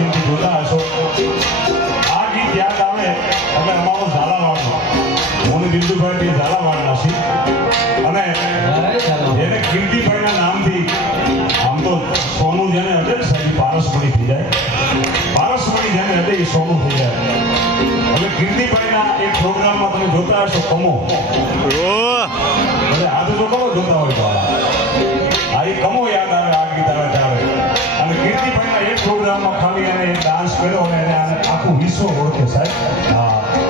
માધ્યમથી જોતા હશો આ ગીત યાદ આવે એટલે અમારો ઝાલાવાડનો હું બિંદુભાઈ ઝાલાવાડના છીએ અને એને કીર્તિભાઈના નામથી આમ તો સોનું જેને હશે ને સાહેબ પારસમણી થઈ જાય પારસમણી જેને હશે એ સોનું થઈ જાય હવે કીર્તિભાઈના એક પ્રોગ્રામમાં તમે જોતા હશો કમો અરે આ તો કમો જોતા હોય તો આ એ કમો યાદ આવે આ ગીત આવે ત્યારે અને કીર્તિભાઈના એક પ્રોગ્રામમાં ખાલી એને ડાન્સ કર્યો અને એને આખું વિશ્વ ઓળખે સાહેબ હા